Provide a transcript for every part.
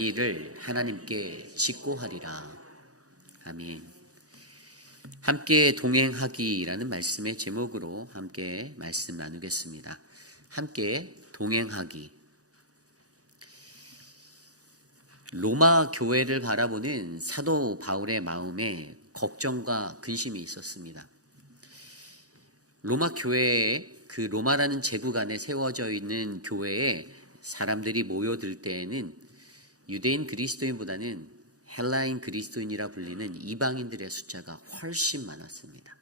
일을 하나님께 직고하리라. 아멘. 함께 동행하기라는 말씀의 제목으로 함께 말씀 나누겠습니다. 함께 동행하기. 로마 교회를 바라보는 사도 바울의 마음에 걱정과 근심이 있었습니다. 로마 교회에 그 로마라는 제국 안에 세워져 있는 교회에 사람들이 모여들 때에는 유대인 그리스도인보다는 헬라인 그리스도인이라 불리는 이방인들의 숫자가 훨씬 많았습니다.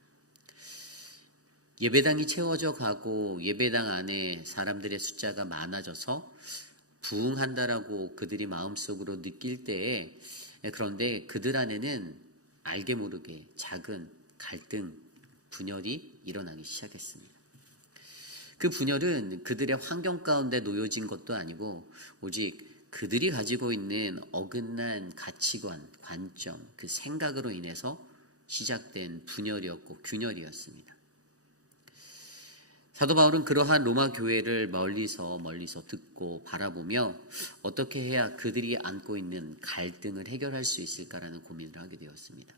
예배당이 채워져 가고 예배당 안에 사람들의 숫자가 많아져서 부흥한다라고 그들이 마음속으로 느낄 때에, 그런데 그들 안에는 알게 모르게 작은 갈등, 분열이 일어나기 시작했습니다. 그 분열은 그들의 환경 가운데 놓여진 것도 아니고 오직 그들이 가지고 있는 어긋난 가치관, 관점, 그 생각으로 인해서 시작된 분열이었고 균열이었습니다. 사도 바울은 그러한 로마 교회를 멀리서 듣고 바라보며 어떻게 해야 그들이 안고 있는 갈등을 해결할 수 있을까라는 고민을 하게 되었습니다.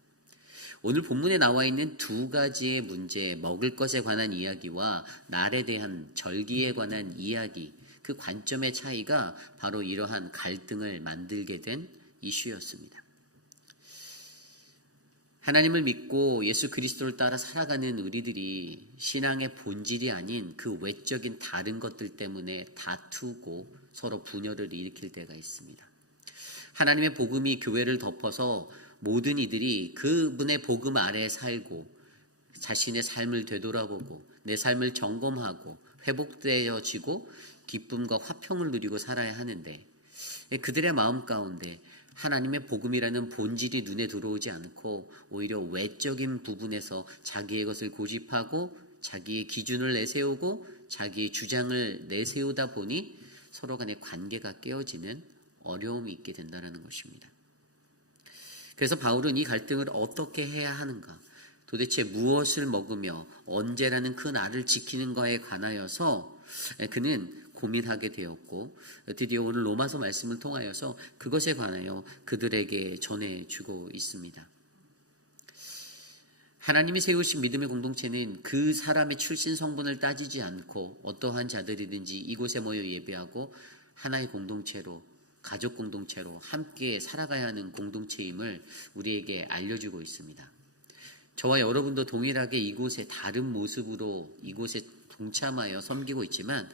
오늘 본문에 나와 있는 두 가지의 문제, 먹을 것에 관한 이야기와 날에 대한 절기에 관한 이야기, 그 관점의 차이가 바로 이러한 갈등을 만들게 된 이슈였습니다. 하나님을 믿고 예수 그리스도를 따라 살아가는 우리들이 신앙의 본질이 아닌 그 외적인 다른 것들 때문에 다투고 서로 분열을 일으킬 때가 있습니다. 하나님의 복음이 교회를 덮어서 모든 이들이 그분의 복음 아래에 살고 자신의 삶을 되돌아보고 내 삶을 점검하고 회복되어지고 기쁨과 화평을 누리고 살아야 하는데, 그들의 마음 가운데 하나님의 복음이라는 본질이 눈에 들어오지 않고 오히려 외적인 부분에서 자기의 것을 고집하고 자기의 기준을 내세우고 자기의 주장을 내세우다 보니 서로 간의 관계가 깨어지는 어려움이 있게 된다는 것입니다. 그래서 바울은 이 갈등을 어떻게 해야 하는가, 도대체 무엇을 먹으며 언제라는 그 날을 지키는 거에 관하여서 그는 고민하게 되었고, 드디어 오늘 로마서 말씀을 통하여서 그것에 관하여 그들에게 전해주고 있습니다. 하나님이 세우신 믿음의 공동체는 그 사람의 출신 성분을 따지지 않고 어떠한 자들이든지 이곳에 모여 예배하고 하나의 공동체로, 가족 공동체로 함께 살아가야 하는 공동체임을 우리에게 알려주고 있습니다. 저와 여러분도 동일하게 이곳에 다른 모습으로 이곳에 동참하여 섬기고 있지만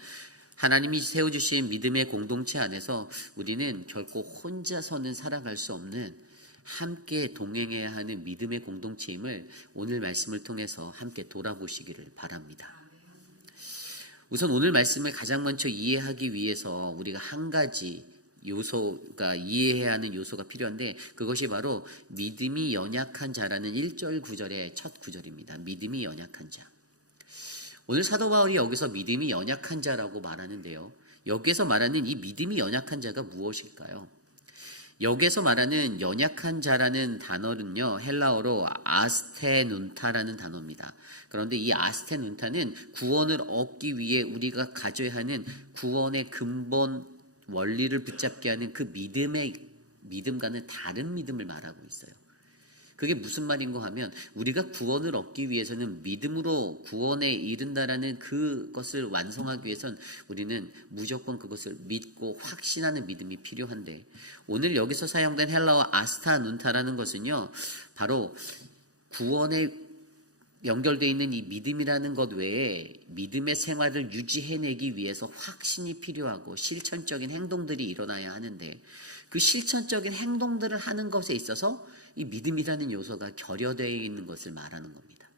하나님이 세워주신 믿음의 공동체 안에서 우리는 결코 혼자서는 살아갈 수 없는 함께 동행해야 하는 믿음의 공동체임을 오늘 말씀을 통해서 함께 돌아보시기를 바랍니다. 우선 오늘 말씀을 가장 먼저 이해하기 위해서 우리가 한 가지 요소가 이해해야 하는 요소가 필요한데, 그것이 바로 믿음이 연약한 자라는 1절 9절의 첫 구절입니다. 믿음이 연약한 자. 오늘 사도 바울이 여기서 믿음이 연약한 자라고 말하는데요, 여기에서 말하는 이 믿음이 연약한 자가 무엇일까요? 여기에서 말하는 연약한 자라는 단어는요, 헬라어로 아스테눈타라는 단어입니다. 그런데 이 아스테눈타는 구원을 얻기 위해 우리가 가져야 하는 구원의 근본 원리를 붙잡게 하는 그 믿음과는 다른 믿음을 말하고 있어요. 그게 무슨 말인가 하면, 우리가 구원을 얻기 위해서는 믿음으로 구원에 이른다라는 그것을 완성하기 위해서는 우리는 무조건 그것을 믿고 확신하는 믿음이 필요한데, 오늘 여기서 사용된 헬라어 아스타눈타라는 것은요, 바로 구원에 연결되어 있는 이 믿음이라는 것 외에 믿음의 생활을 유지해내기 위해서 확신이 필요하고 실천적인 행동들이 일어나야 하는데, 그 실천적인 행동들을 하는 것에 있어서 이 믿음이라는 요소가 결여되어 있는 것을 말하는 겁니다.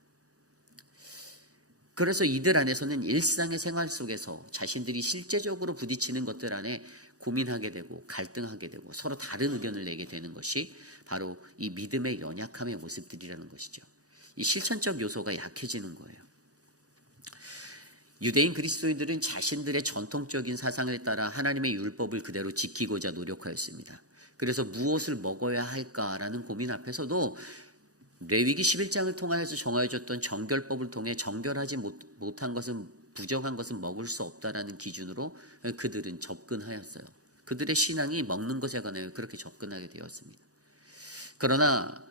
그래서 이들 안에서는 일상의 생활 속에서 자신들이 실제적으로 부딪히는 것들 안에 고민하게 되고 갈등하게 되고 서로 다른 의견을 내게 되는 것이 바로 이 믿음의 연약함의 모습들이라는 것이죠. 이 실천적 요소가 약해지는 거예요. 유대인 그리스도인들은 자신들의 전통적인 사상에 따라 하나님의 율법을 그대로 지키고자 노력하였습니다. 그래서 무엇을 먹어야 할까라는 고민 앞에서도 레위기 11장을 통하여서 정하여졌던 정결법을 통해 정결하지 못한 것은, 부정한 것은 먹을 수 없다라는 기준으로 그들은 접근하였어요. 그들의 신앙이 먹는 것에 관하여 그렇게 접근하게 되었습니다. 그러나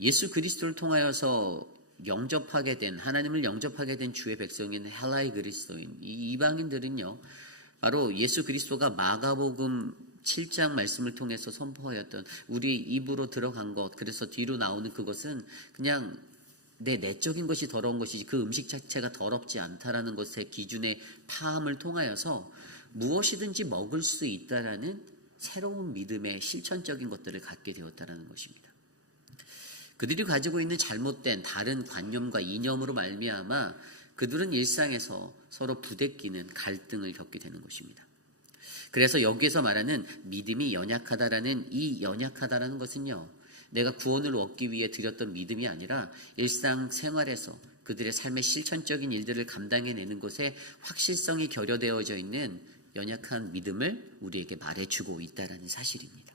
예수 그리스도를 통하여서 영접하게 된, 하나님을 영접하게 된 주의 백성인 헬라의 그리스도인 이 이방인들은요, 바로 예수 그리스도가 마가복음 7장 말씀을 통해서 선포하였던 우리 입으로 들어간 것, 그래서 뒤로 나오는 그것은 그냥 내 내적인 것이 더러운 것이지 그 음식 자체가 더럽지 않다라는 것의 기준의 파함을 통하여서 무엇이든지 먹을 수 있다라는 새로운 믿음의 실천적인 것들을 갖게 되었다라는 것입니다. 그들이 가지고 있는 잘못된 다른 관념과 이념으로 말미암아 그들은 일상에서 서로 부대끼는 갈등을 겪게 되는 것입니다. 그래서 여기에서 말하는 믿음이 연약하다라는 이 연약하다라는 것은요, 내가 구원을 얻기 위해 드렸던 믿음이 아니라 일상생활에서 그들의 삶의 실천적인 일들을 감당해내는 것에 확실성이 결여되어져 있는 연약한 믿음을 우리에게 말해주고 있다는 사실입니다.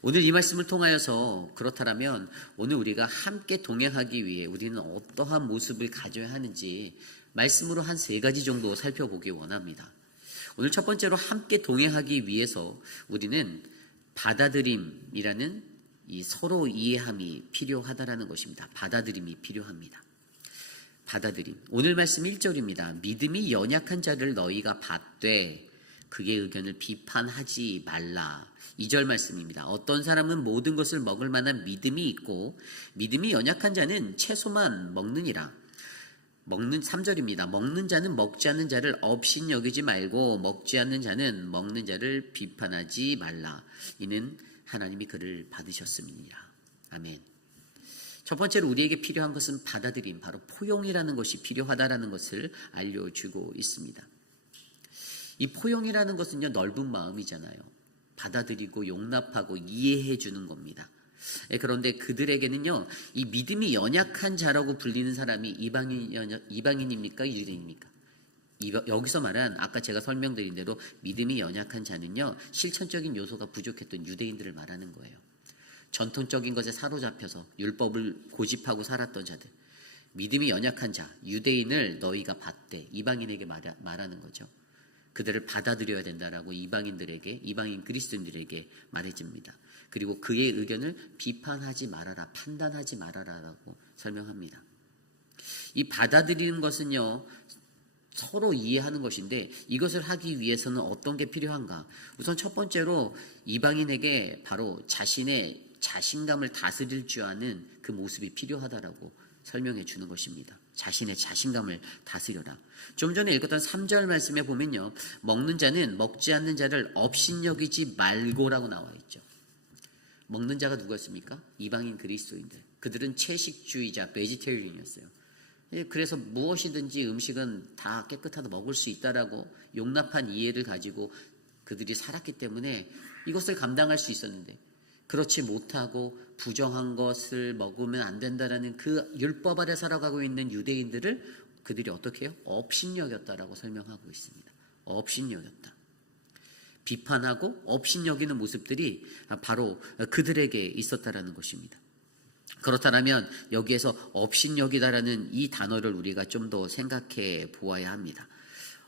오늘 이 말씀을 통하여서 그렇다면 오늘 우리가 함께 동행하기 위해 우리는 어떠한 모습을 가져야 하는지 말씀으로 한 3가지 정도 살펴보기 원합니다. 오늘 첫 번째로 함께 동행하기 위해서 우리는 받아들임이라는 이 서로 이해함이 필요하다라는 것입니다. 받아들임이 필요합니다. 받아들임. 오늘 말씀 1절입니다. 믿음이 연약한 자를 너희가 받되 그의 의견을 비판하지 말라. 2절 말씀입니다. 어떤 사람은 모든 것을 먹을 만한 믿음이 있고 믿음이 연약한 자는 채소만 먹느니라. 3절입니다. 먹는 자는 먹지 않는 자를 업신여기지 말고 먹지 않는 자는 먹는 자를 비판하지 말라. 이는 하나님이 그를 받으셨음이니라. 아멘. 첫 번째로 우리에게 필요한 것은 받아들임, 바로 포용이라는 것이 필요하다라는 것을 알려주고 있습니다. 이 포용이라는 것은요, 넓은 마음이잖아요. 받아들이고 용납하고 이해해 주는 겁니다. 그런데 그들에게는요, 이 믿음이 연약한 자라고 불리는 사람이 이방인입니까? 유대인입니까? 여기서 말한 아까 제가 설명드린 대로 믿음이 연약한 자는요, 실천적인 요소가 부족했던 유대인들을 말하는 거예요. 전통적인 것에 사로잡혀서 율법을 고집하고 살았던 자들, 믿음이 연약한 자, 유대인을 너희가 받되, 이방인에게 말하는 거죠. 그들을 받아들여야 된다라고 이방인 그리스도인들에게 말해줍니다. 그리고 그의 의견을 비판하지 말아라, 판단하지 말아라라고 설명합니다. 이 받아들이는 것은요, 서로 이해하는 것인데 이것을 하기 위해서는 어떤 게 필요한가? 우선 첫 번째로 이방인에게 바로 자신의 자신감을 다스릴 줄 아는 그 모습이 필요하다라고 설명해 주는 것입니다. 자신의 자신감을 다스려라. 좀 전에 읽었던 3절 말씀에 보면요, 먹는 자는 먹지 않는 자를 업신여기지 말고라고 나와 있죠. 먹는 자가 누구였습니까? 이방인 그리스도인들. 그들은 채식주의자, 베지테리언이었어요. 그래서 무엇이든지 음식은 다 깨끗하다 먹을 수 있다라고 용납한 이해를 가지고 그들이 살았기 때문에 이것을 감당할 수 있었는데, 그렇지 못하고 부정한 것을 먹으면 안 된다라는 그 율법 아래 살아가고 있는 유대인들을 그들이 어떻게 해요? 업신여겼다라고 설명하고 있습니다. 업신여겼다. 비판하고 업신여기는 모습들이 바로 그들에게 있었다라는 것입니다. 그렇다면 여기에서 업신여기다라는 이 단어를 우리가 좀 더 생각해 보아야 합니다.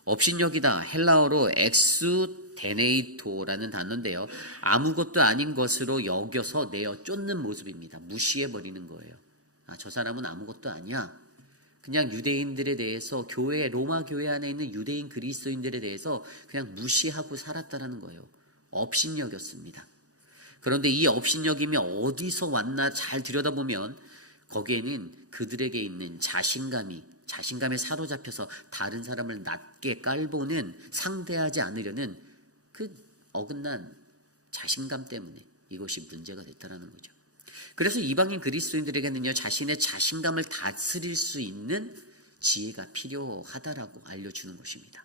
업신여기다, 헬라어로 엑수데네이토라는 단어인데요, 아무것도 아닌 것으로 여겨서 내어 쫓는 모습입니다. 무시해버리는 거예요. 저 사람은 아무것도 아니야. 그냥 유대인들에 대해서 로마 교회 안에 있는 유대인 그리스도인들에 대해서 그냥 무시하고 살았다라는 거예요. 업신여겼습니다. 그런데 이 업신여김이 어디서 왔나 잘 들여다보면 거기에는 그들에게 있는 자신감에 사로잡혀서 다른 사람을 낮게 깔보는, 상대하지 않으려는 그 어긋난 자신감 때문에 이것이 문제가 됐다라는 거죠. 그래서 이방인 그리스도인들에게는요, 자신의 자신감을 다스릴 수 있는 지혜가 필요하다라고 알려주는 것입니다.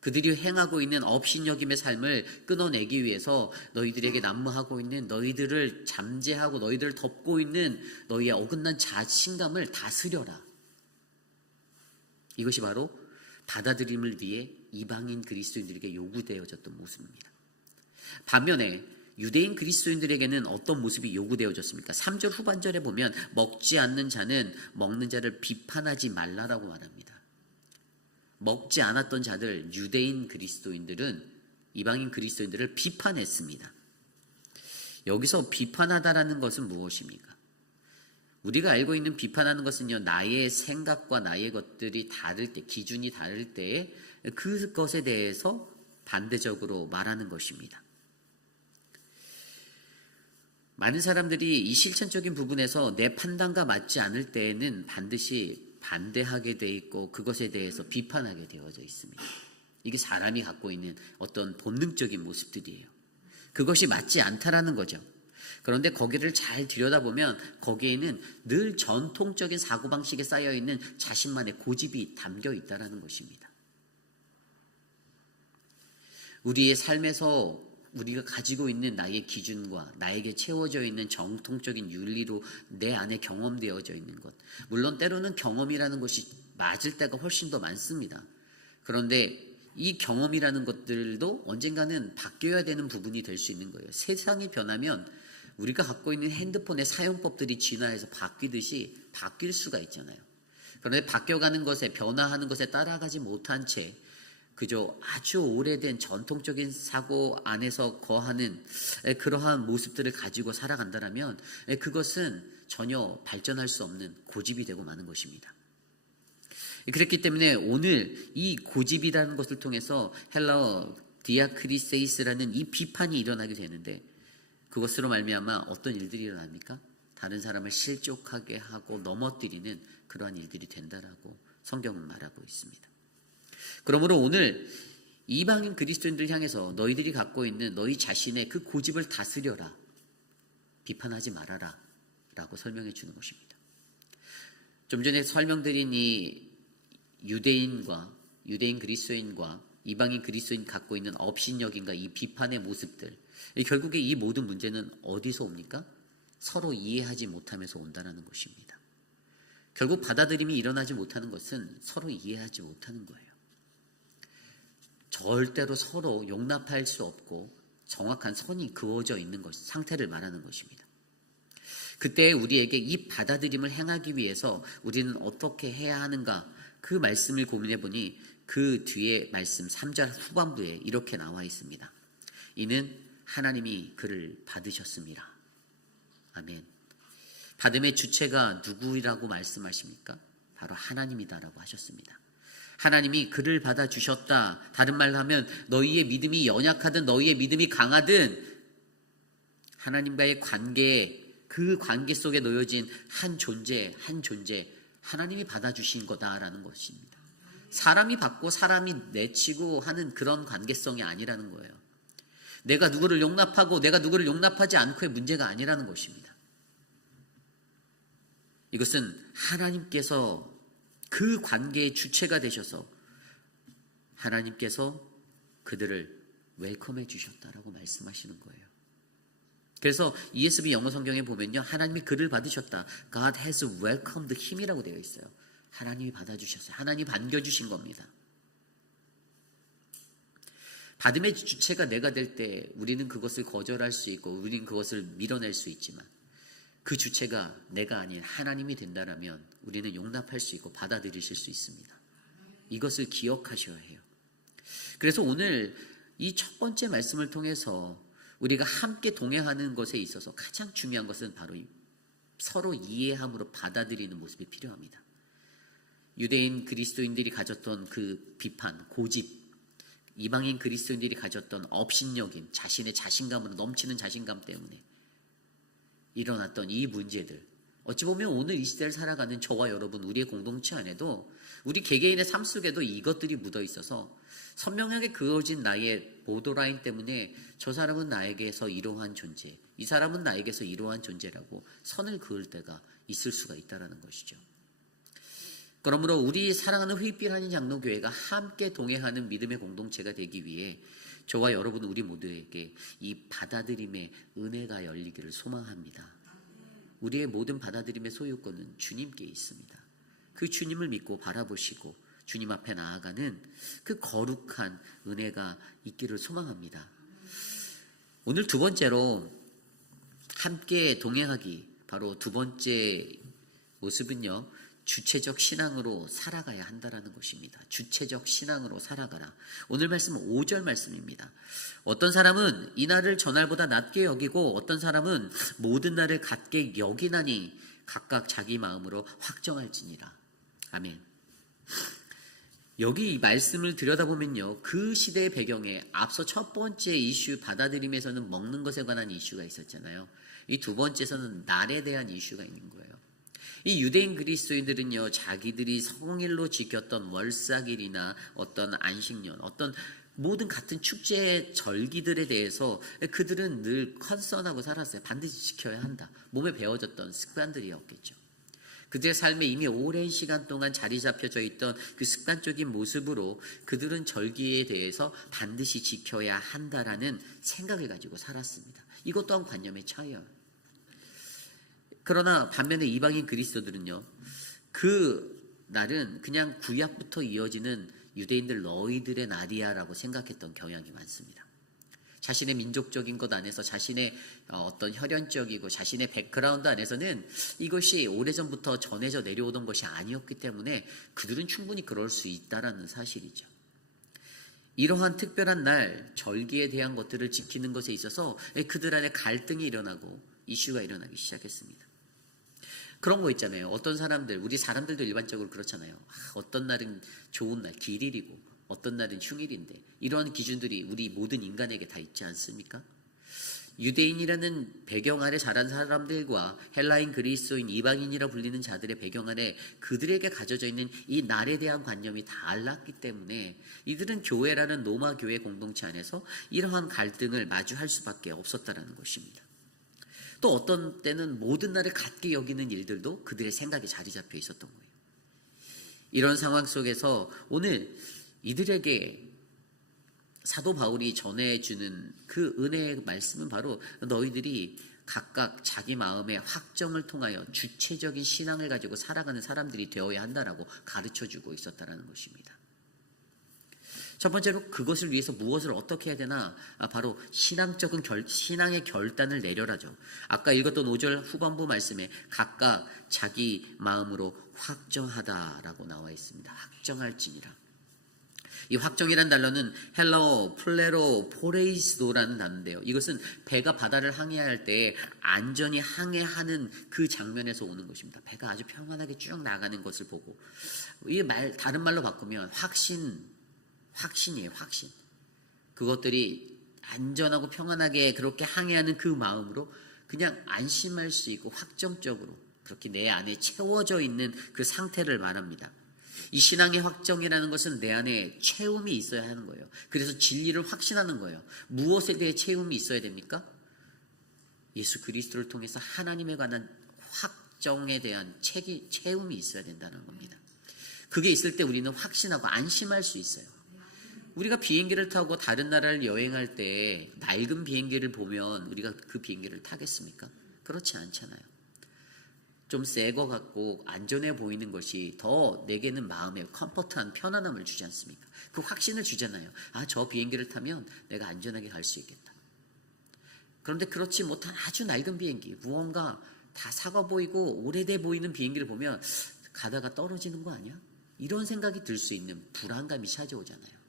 그들이 행하고 있는 업신여김의 삶을 끊어내기 위해서 너희들에게 난무하고 있는, 너희들을 잠재하고 너희들을 덮고 있는 너희의 어긋난 자신감을 다스려라. 이것이 바로 받아들임을 위해 이방인 그리스도인들에게 요구되어졌던 모습입니다. 반면에 유대인 그리스도인들에게는 어떤 모습이 요구되어졌습니까? 3절 후반절에 보면 먹지 않는 자는 먹는 자를 비판하지 말라라고 말합니다. 먹지 않았던 자들, 유대인 그리스도인들은 이방인 그리스도인들을 비판했습니다. 여기서 비판하다라는 것은 무엇입니까? 우리가 알고 있는 비판하는 것은요, 나의 생각과 나의 것들이 다를 때, 기준이 다를 때에 그것에 대해서 반대적으로 말하는 것입니다. 많은 사람들이 이 실천적인 부분에서 내 판단과 맞지 않을 때에는 반드시 반대하게 돼 있고 그것에 대해서 비판하게 되어져 있습니다. 이게 사람이 갖고 있는 어떤 본능적인 모습들이에요. 그것이 맞지 않다라는 거죠. 그런데 거기를 잘 들여다보면 거기에는 늘 전통적인 사고방식에 쌓여있는 자신만의 고집이 담겨 있다는 것입니다. 우리의 삶에서 우리가 가지고 있는 나의 기준과 나에게 채워져 있는 정통적인 윤리로 내 안에 경험되어져 있는 것. 물론 때로는 경험이라는 것이 맞을 때가 훨씬 더 많습니다. 그런데 이 경험이라는 것들도 언젠가는 바뀌어야 되는 부분이 될 수 있는 거예요. 세상이 변하면 우리가 갖고 있는 핸드폰의 사용법들이 진화해서 바뀌듯이 바뀔 수가 있잖아요. 그런데 바뀌어가는 것에, 변화하는 것에 따라가지 못한 채 그저 아주 오래된 전통적인 사고 안에서 거하는 그러한 모습들을 가지고 살아간다면 그것은 전혀 발전할 수 없는 고집이 되고 마는 것입니다. 그렇기 때문에 오늘 이 고집이라는 것을 통해서 헬라어 디아크리세이스라는 이 비판이 일어나게 되는데, 그것으로 말미암아 어떤 일들이 일어납니까? 다른 사람을 실족하게 하고 넘어뜨리는 그러한 일들이 된다라고 성경은 말하고 있습니다. 그러므로 오늘 이방인 그리스도인들 향해서 너희들이 갖고 있는 너희 자신의 그 고집을 다스려라, 비판하지 말아라 라고 설명해 주는 것입니다. 좀 전에 설명드린 이 유대인 그리스도인과 이방인 그리스도인 갖고 있는 업신여김과 이 비판의 모습들, 결국에 이 모든 문제는 어디서 옵니까? 서로 이해하지 못하면서 온다는 것입니다. 결국 받아들임이 일어나지 못하는 것은 서로 이해하지 못하는 거예요. 절대로 서로 용납할 수 없고 정확한 선이 그어져 있는 것, 상태를 말하는 것입니다. 그때 우리에게 이 받아들임을 행하기 위해서 우리는 어떻게 해야 하는가, 그 말씀을 고민해 보니 그 뒤에 말씀 3절 후반부에 이렇게 나와 있습니다. 이는 하나님이 그를 받으셨습니다. 아멘. 받음의 주체가 누구라고 말씀하십니까? 바로 하나님이다라고 하셨습니다. 하나님이 그를 받아주셨다. 다른 말로 하면 너희의 믿음이 연약하든 너희의 믿음이 강하든 하나님과의 관계, 그 관계 속에 놓여진 한 존재 하나님이 받아주신 거다라는 것입니다. 사람이 받고 사람이 내치고 하는 그런 관계성이 아니라는 거예요. 내가 누구를 용납하고 내가 누구를 용납하지 않고의 문제가 아니라는 것입니다. 이것은 하나님께서 그 관계의 주체가 되셔서 하나님께서 그들을 웰컴해 주셨다라고 말씀하시는 거예요. 그래서 ESV 영어 성경에 보면요, 하나님이 그를 받으셨다. God has welcomed him이라고 되어 있어요. 하나님이 받아주셨어요. 하나님이 반겨주신 겁니다. 받음의 주체가 내가 될 때 우리는 그것을 거절할 수 있고 우리는 그것을 밀어낼 수 있지만, 그 주체가 내가 아닌 하나님이 된다면 우리는 용납할 수 있고 받아들이실 수 있습니다. 이것을 기억하셔야 해요. 그래서 오늘 이 첫 번째 말씀을 통해서 우리가 함께 동행하는 것에 있어서 가장 중요한 것은 바로 서로 이해함으로 받아들이는 모습이 필요합니다. 유대인 그리스도인들이 가졌던 그 비판, 고집, 이방인 그리스도인들이 가졌던 업신여김, 자신의 자신감으로 넘치는 자신감 때문에 일어났던 이 문제들, 어찌 보면 오늘 이 시대를 살아가는 저와 여러분, 우리의 공동체 안에도 우리 개개인의 삶 속에도 이것들이 묻어 있어서 선명하게 그어진 나의 보더라인 때문에 저 사람은 나에게서 이러한 존재, 이 사람은 나에게서 이러한 존재라고 선을 그을 때가 있을 수가 있다는 것이죠. 그러므로 우리 사랑하는 휘빛 한인 장로교회가 함께 동행하는 믿음의 공동체가 되기 위해 저와 여러분 우리 모두에게 이 받아들임의 은혜가 열리기를 소망합니다. 우리의 모든 받아들임의 소유권은 주님께 있습니다. 그 주님을 믿고 바라보시고 주님 앞에 나아가는 그 거룩한 은혜가 있기를 소망합니다. 오늘 두 번째로 함께 동행하기, 바로 두 번째 모습은요, 주체적 신앙으로 살아가야 한다라는 것입니다. 주체적 신앙으로 살아가라. 오늘 말씀은 5절 말씀입니다. 어떤 사람은 이 날을 저날보다 낮게 여기고 어떤 사람은 모든 날을 같게 여기나니 각각 자기 마음으로 확정할지니라. 아멘. 여기 이 말씀을 들여다보면요, 그 시대의 배경에 앞서 첫 번째 이슈 받아들임에서는 먹는 것에 관한 이슈가 있었잖아요. 이 두 번째에서는 날에 대한 이슈가 있는 거예요. 이 유대인 그리스도인들은요, 자기들이 성일로 지켰던 월삭일이나 어떤 안식년, 어떤 모든 같은 축제 절기들에 대해서 그들은 늘 컨선하고 살았어요. 반드시 지켜야 한다. 몸에 배워졌던 습관들이었겠죠. 그들의 삶에 이미 오랜 시간 동안 자리 잡혀져 있던 그 습관적인 모습으로 그들은 절기에 대해서 반드시 지켜야 한다라는 생각을 가지고 살았습니다. 이것 또한 관념의 차이예요. 그러나 반면에 이방인 그리스도들은요, 그 날은 그냥 구약부터 이어지는 유대인들 너희들의 날이야라고 생각했던 경향이 많습니다. 자신의 민족적인 것 안에서 자신의 어떤 혈연적이고 자신의 백그라운드 안에서는 이것이 오래전부터 전해져 내려오던 것이 아니었기 때문에 그들은 충분히 그럴 수 있다라는 사실이죠. 이러한 특별한 날, 절기에 대한 것들을 지키는 것에 있어서 그들 안에 갈등이 일어나고 이슈가 일어나기 시작했습니다. 그런 거 있잖아요. 어떤 사람들, 우리 사람들도 일반적으로 그렇잖아요. 어떤 날은 좋은 날, 길일이고 어떤 날은 휴일인데, 이러한 기준들이 우리 모든 인간에게 다 있지 않습니까? 유대인이라는 배경 아래 자란 사람들과 헬라인 그리스도인 이방인이라 불리는 자들의 배경 아래 그들에게 가져져 있는 이 날에 대한 관념이 달랐기 때문에 이들은 교회라는 로마 교회 공동체 안에서 이러한 갈등을 마주할 수밖에 없었다는 것입니다. 또 어떤 때는 모든 날을 같게 여기는 일들도 그들의 생각에 자리 잡혀 있었던 거예요. 이런 상황 속에서 오늘 이들에게 사도 바울이 전해주는 그 은혜의 말씀은 바로 너희들이 각각 자기 마음의 확정을 통하여 주체적인 신앙을 가지고 살아가는 사람들이 되어야 한다라고 가르쳐주고 있었다는 것입니다. 첫 번째로 그것을 위해서 무엇을 어떻게 해야 되나? 바로 신앙의 결단을 내려라죠. 아까 읽었던 5절 후반부 말씀에 각각 자기 마음으로 확정하다라고 나와 있습니다. 확정할지니라. 이 확정이란 단어는 헬라어 플레로 포레이스도라는 단어인데요. 이것은 배가 바다를 항해할 때 안전히 항해하는 그 장면에서 오는 것입니다. 배가 아주 평안하게 쭉 나가는 것을 보고, 다른 말로 바꾸면 확신이에요. 확신. 그것들이 안전하고 평안하게 그렇게 항해하는 그 마음으로 그냥 안심할 수 있고 확정적으로 그렇게 내 안에 채워져 있는 그 상태를 말합니다. 이 신앙의 확정이라는 것은 내 안에 채움이 있어야 하는 거예요. 그래서 진리를 확신하는 거예요. 무엇에 대해 채움이 있어야 됩니까? 예수 그리스도를 통해서 하나님에 관한 확정에 대한 채움이 있어야 된다는 겁니다. 그게 있을 때 우리는 확신하고 안심할 수 있어요. 우리가 비행기를 타고 다른 나라를 여행할 때 낡은 비행기를 보면 우리가 그 비행기를 타겠습니까? 그렇지 않잖아요. 좀 새 거 같고 안전해 보이는 것이 더 내게는 마음에 컴포트한 편안함을 주지 않습니까? 그 확신을 주잖아요. 저 비행기를 타면 내가 안전하게 갈 수 있겠다. 그런데 그렇지 못한 아주 낡은 비행기, 무언가 다 사가 보이고 오래돼 보이는 비행기를 보면 가다가 떨어지는 거 아니야? 이런 생각이 들 수 있는 불안감이 찾아오잖아요.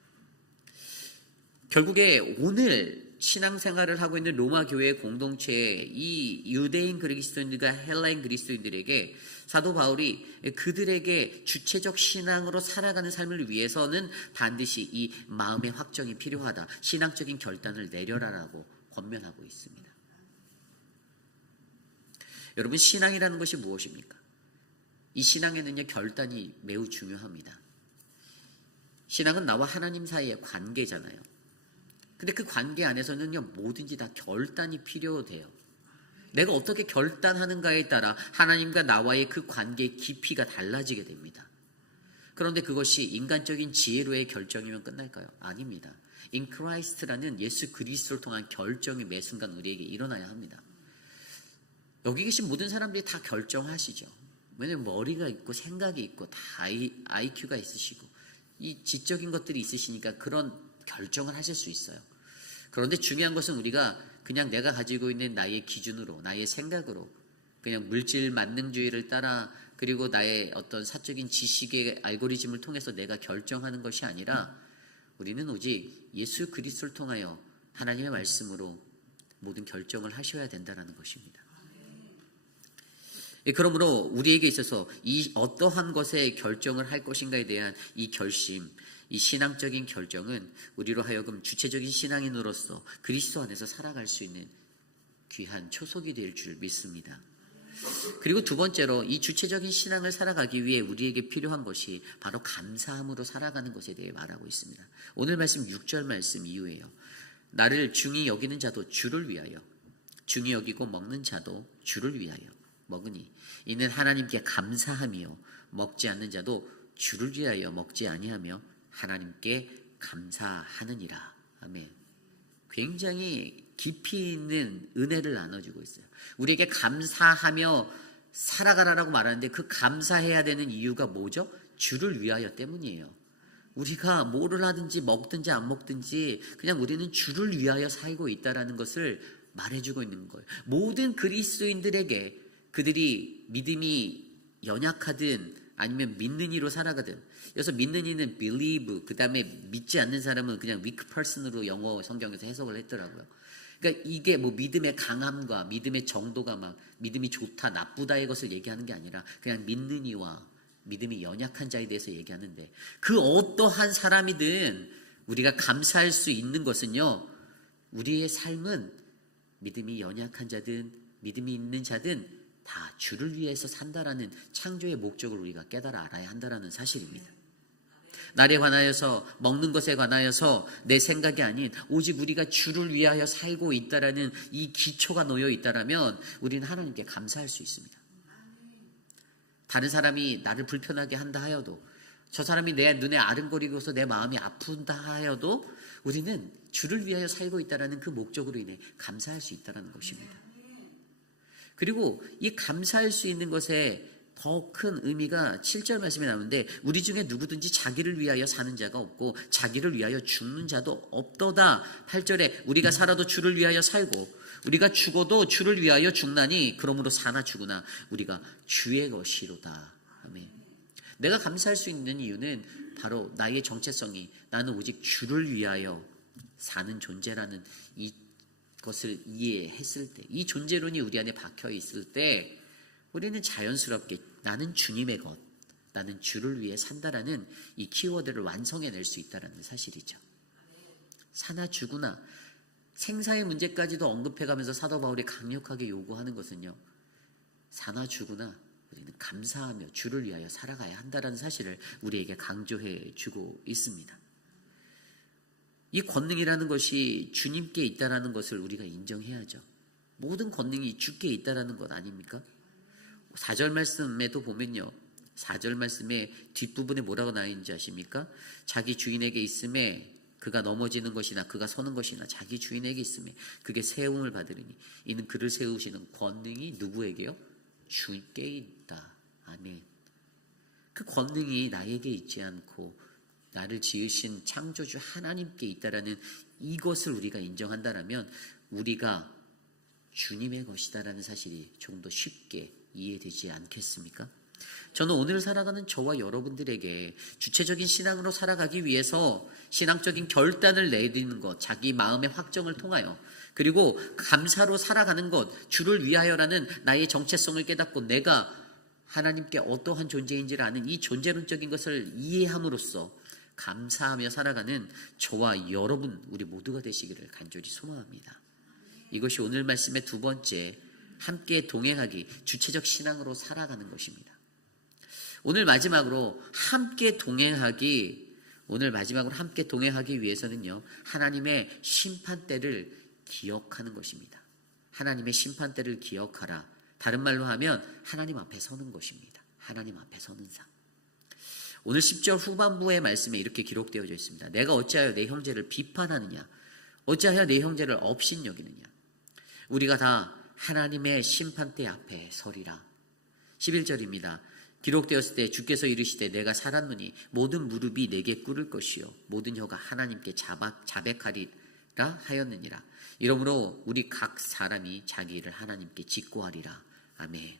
결국에 오늘 신앙생활을 하고 있는 로마 교회의 공동체의 이 유대인 그리스도인들과 헬라인 그리스도인들에게 사도 바울이 그들에게 주체적 신앙으로 살아가는 삶을 위해서는 반드시 이 마음의 확정이 필요하다. 신앙적인 결단을 내려라라고 권면하고 있습니다. 여러분, 신앙이라는 것이 무엇입니까? 이 신앙에는요, 결단이 매우 중요합니다. 신앙은 나와 하나님 사이의 관계잖아요. 근데 그 관계 안에서는요, 뭐든지 다 결단이 필요해요. 내가 어떻게 결단하는가에 따라 하나님과 나와의 그 관계의 깊이가 달라지게 됩니다. 그런데 그것이 인간적인 지혜로의 결정이면 끝날까요? 아닙니다. In Christ라는 예수 그리스도를 통한 결정이 매 순간 우리에게 일어나야 합니다. 여기 계신 모든 사람들이 다 결정하시죠. 왜냐하면 머리가 있고 생각이 있고 다 IQ가 있으시고 이 지적인 것들이 있으시니까 그런 결정을 하실 수 있어요. 그런데 중요한 것은 우리가 그냥 내가 가지고 있는 나의 기준으로, 나의 생각으로 그냥 물질 만능주의를 따라 그리고 나의 어떤 사적인 지식의 알고리즘을 통해서 내가 결정하는 것이 아니라 우리는 오직 예수 그리스도를 통하여 하나님의 말씀으로 모든 결정을 하셔야 된다는 것입니다. 그러므로 우리에게 있어서 이 어떠한 것에 결정을 할 것인가에 대한 이 결심, 이 신앙적인 결정은 우리로 하여금 주체적인 신앙인으로서 그리스도 안에서 살아갈 수 있는 귀한 초석이 될 줄 믿습니다. 그리고 두 번째로 이 주체적인 신앙을 살아가기 위해 우리에게 필요한 것이 바로 감사함으로 살아가는 것에 대해 말하고 있습니다. 오늘 말씀 6절 말씀 이후에요. 나를 중히 여기는 자도 주를 위하여, 중히 여기고 먹는 자도 주를 위하여 먹으니 이는 하나님께 감사하며, 먹지 않는 자도 주를 위하여 먹지 아니하며 하나님께 감사하느니라. 아멘. 굉장히 깊이 있는 은혜를 나눠주고 있어요. 우리에게 감사하며 살아가라라고 말하는데 그 감사해야 되는 이유가 뭐죠? 주를 위하여 때문이에요. 우리가 뭐를 하든지 먹든지 안 먹든지 그냥 우리는 주를 위하여 살고 있다는 것을 말해주고 있는 거예요. 모든 그리스도인들에게 그들이 믿음이 연약하든 아니면 믿는 이로 살아가든, 그래서 믿는 이는 believe, 그 다음에 믿지 않는 사람은 그냥 weak person으로 영어 성경에서 해석을 했더라고요. 그러니까 이게 뭐 믿음의 강함과 믿음의 정도가 막 믿음이 좋다 나쁘다의 것을 얘기하는 게 아니라 그냥 믿는 이와 믿음이 연약한 자에 대해서 얘기하는데, 그 어떠한 사람이든 우리가 감사할 수 있는 것은요, 우리의 삶은 믿음이 연약한 자든 믿음이 있는 자든 다 주를 위해서 산다라는 창조의 목적을 우리가 깨달아 알아야 한다라는 사실입니다. 날에 관하여서, 먹는 것에 관하여서 내 생각이 아닌 오직 우리가 주를 위하여 살고 있다라는 이 기초가 놓여 있다라면 우리는 하나님께 감사할 수 있습니다. 다른 사람이 나를 불편하게 한다 하여도, 저 사람이 내 눈에 아른거리고서 내 마음이 아픈다 하여도 우리는 주를 위하여 살고 있다라는 그 목적으로 인해 감사할 수 있다라는 것입니다. 그리고 이 감사할 수 있는 것에 더 큰 의미가 7절 말씀에 나오는데, 우리 중에 누구든지 자기를 위하여 사는 자가 없고 자기를 위하여 죽는 자도 없도다. 8절에 우리가 살아도 주를 위하여 살고 우리가 죽어도 주를 위하여 죽나니 그러므로 사나 죽으나 우리가 주의 것이로다. 아멘. 내가 감사할 수 있는 이유는 바로 나의 정체성이 나는 오직 주를 위하여 사는 존재라는 이 것을 이해했을 때, 이 존재론이 우리 안에 박혀 있을 때 우리는 자연스럽게 나는 주님의 것, 나는 주를 위해 산다라는 이 키워드를 완성해낼 수 있다는 사실이죠. 사나 죽으나, 생사의 문제까지도 언급해가면서 사도 바울이 강력하게 요구하는 것은요, 사나 죽으나 우리는 감사하며 주를 위하여 살아가야 한다는 사실을 우리에게 강조해 주고 있습니다. 이 권능이라는 것이 주님께 있다라는 것을 우리가 인정해야죠. 모든 권능이 주께 있다라는 것 아닙니까? 4절 말씀에도 보면요, 4절 말씀의 뒷부분에 뭐라고 나와 있는지 아십니까? 자기 주인에게 있음에 그가 넘어지는 것이나 그가 서는 것이나 자기 주인에게 있음에 그게 세움을 받으리니 이는 그를 세우시는 권능이 누구에게요? 주께 있다. 아멘. 그 권능이 나에게 있지 않고 나를 지으신 창조주 하나님께 있다라는 이것을 우리가 인정한다라면 우리가 주님의 것이다라는 사실이 조금 더 쉽게 이해되지 않겠습니까? 저는 오늘 살아가는 저와 여러분들에게 주체적인 신앙으로 살아가기 위해서 신앙적인 결단을 내리는 것, 자기 마음의 확정을 통하여, 그리고 감사로 살아가는 것, 주를 위하여라는 나의 정체성을 깨닫고 내가 하나님께 어떠한 존재인지를 아는 이 존재론적인 것을 이해함으로써 감사하며 살아가는 저와 여러분, 우리 모두가 되시기를 간절히 소망합니다. 이것이 오늘 말씀의 두 번째, 함께 동행하기, 주체적 신앙으로 살아가는 것입니다. 오늘 마지막으로 함께 동행하기 위해서는요, 하나님의 심판대를 기억하는 것입니다. 하나님의 심판대를 기억하라. 다른 말로 하면 하나님 앞에 서는 것입니다. 하나님 앞에 서는 삶. 오늘 10절 후반부의 말씀에 이렇게 기록되어져 있습니다. 내가 어찌하여 내 형제를 비판하느냐? 어찌하여 내 형제를 업신여기느냐? 우리가 다 하나님의 심판대 앞에 서리라. 11절입니다. 기록되었을 때 주께서 이르시되 내가 살았노니 모든 무릎이 내게 꿇을 것이요 모든 혀가 하나님께 자백하리라 하였느니라. 이러므로 우리 각 사람이 자기 일을 하나님께 직고하리라. 아멘.